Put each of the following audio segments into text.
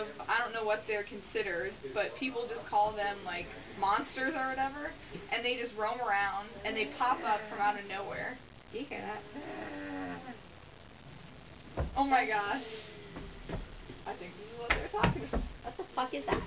of, I don't know what they're considered, but people just call them like monsters or whatever, and they just roam around and they pop up from out of nowhere. Do you hear that? Oh my gosh. I think this is what they're talking about. What the fuck is that?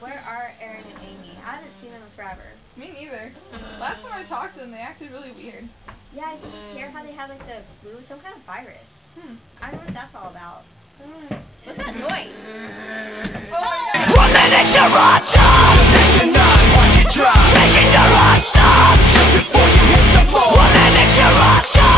Where are Aaron and Amy? I haven't seen them in forever. Me neither. Last time I talked to them, they acted really weird. Yeah, I think you hear how they had like the flu, some kind of virus. I don't know what that's all about. What's that noise? One minute you're on top, next you know what you try, making your heart stop just before you hit the floor. One minute you're on top.